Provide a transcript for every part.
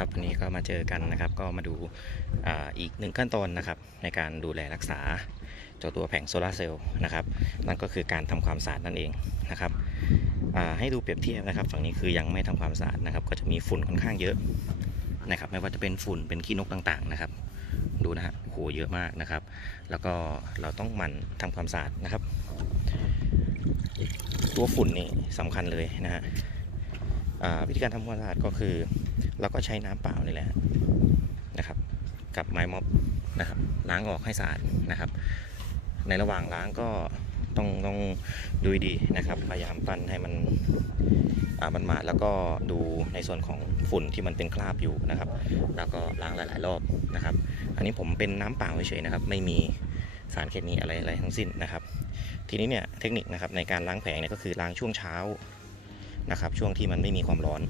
ครับวันนี้ก็มาเจอกันนะครับ ก็มาดูออีกหนึ่งขั้นตอนนะครับ ในการดูแลรักษาเจ้าตัวแผงโซลาร์เซลล์นะครับ นั่นก็คือการทำความสะอาดนั่นเองนะครับให้ดูเปรียบเทียบนะครับ ฝั่งนี้คือยังไม่ทำความสะอาดนะครับ ก็จะมีฝุ่นค่อนข้างเยอะนะครับ ไม่ว่าจะเป็นฝุ่นเป็นขี้นกต่างๆนะครับ ดูนะฮะโหเยอะมากนะครับ แล้วก็เราต้องมันทำความสะอาดนะครับ ตัวฝุ่นนี่สำคัญเลยนะฮะ วิธีการทำความสะอาดก็คือ เราก็ใช้น้ำเปล่านี่แหละนะครับ กับไม้ม็อบนะครับ ล้างออกให้สะอาดนะครับ ในระหว่างล้างก็ต้องต้องดูดีนะครับ พยายามปั้นให้มันมันมาดแล้วก็ดูในส่วนของฝุ่นที่มันเป็นคราบอยู่นะครับ แล้วก็ล้างหลาย ๆ รอบนะครับ อันนี้ผมเป็นน้ำเปล่าเฉยๆนะครับ ไม่มีสารเคมีอะไรอะไรทั้งสิ้นนะครับ ทีนี้เนี่ยเทคนิคนะครับในการล้างแผงเนี่ยก็คือล้างช่วงเช้า นะครับช่วงที่มันไม่มีความร้อน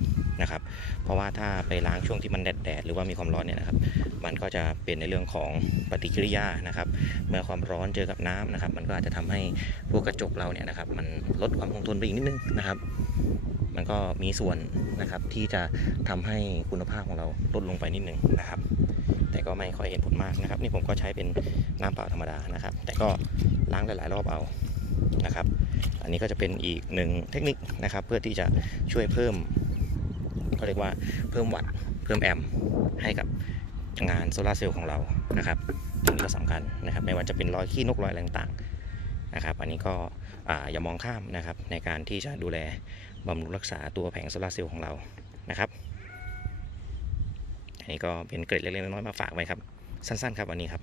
นะครับ เพราะว่าถ้าไปล้างช่วงที่มันแดดๆหรือว่ามีความร้อนเนี่ยนะครับ มันก็จะเป็นในเรื่องของปฏิกิริยานะครับ เมื่อความร้อนเจอกับน้ำนะครับ มันก็อาจจะทำให้พวกกระจกเราเนี่ยนะครับ มันลดความคงทนไปอีกนิดนึงนะครับ มันก็มีส่วนนะครับที่จะทำให้คุณภาพของเราลดลงไปนิดนึงนะครับ แต่ก็ไม่ค่อยเห็นผลมากนะครับ นี่ผมก็ใช้เป็นน้ำเปล่าธรรมดานะครับ แต่ก็ล้างหลายๆรอบเอา นะครับ อันนี้ก็จะเป็นอีกหนึ่งเทคนิคนะครับ เพื่อที่จะช่วยเพิ่มเขาเรียกว่าเพิ่มวัตต์เพิ่มแอมป์ให้กับงานโซลาร์เซลล์ของเรานะครับตรงนี้ก็สำคัญนะครับ ไม่ว่าจะเป็นรอยขี้นกรอยอะไรต่างๆนะครับ อันนี้ก็ออย่ามองข้ามนะครับ ในการที่จะดูแลบำรุงรักษาตัวแผงโซลาร์เซลล์ของเรานะครับ อันนี้ก็เป็นเกร็ดเล็กๆน้อยๆมาฝากไว้ครับ สั้นๆ ครับวันนี้ครับ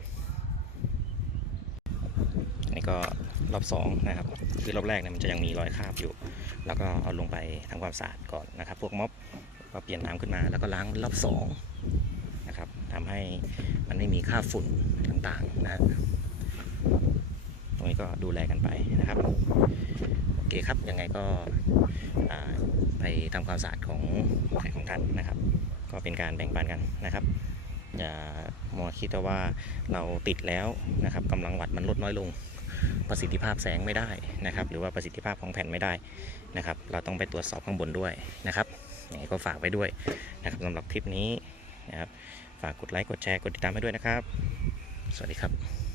ก็รอบสองนะครับคือรอบแรกเนี่ยมันจะยังมีรอยคราบอยู่ แล้วก็เอาลงไปทำความสะอาดก่อนนะครับ พวกม็อบก็เปลี่ยนน้ำขึ้นมา แล้วก็ล้างรอบสองนะครับทำให้มันไม่มีคราบฝุ่นต่างๆนะฮะตรงนี้ก็ดูแลกันไปนะครับโอเคครับยังไงก็ไปทำความสะอาดของแผงของท่านนะครับ ก็เป็นการแบ่งปันกันนะครับอย่ามัวคิดว่าเราติดแล้วนะครับกำลังวัดมันลดน้อยลง ประสิทธิภาพแสงไม่ได้นะครับ หรือว่าประสิทธิภาพของแผ่นไม่ได้นะครับ เราต้องไปตรวจสอบข้างบนด้วยนะครับอย่างนี้ก็ฝากไว้ด้วยนะครับสำหรับคลิปนี้นะครับ ฝากกดไลค์กดแชร์กดติดตามให้ด้วยนะครับ สวัสดีครับ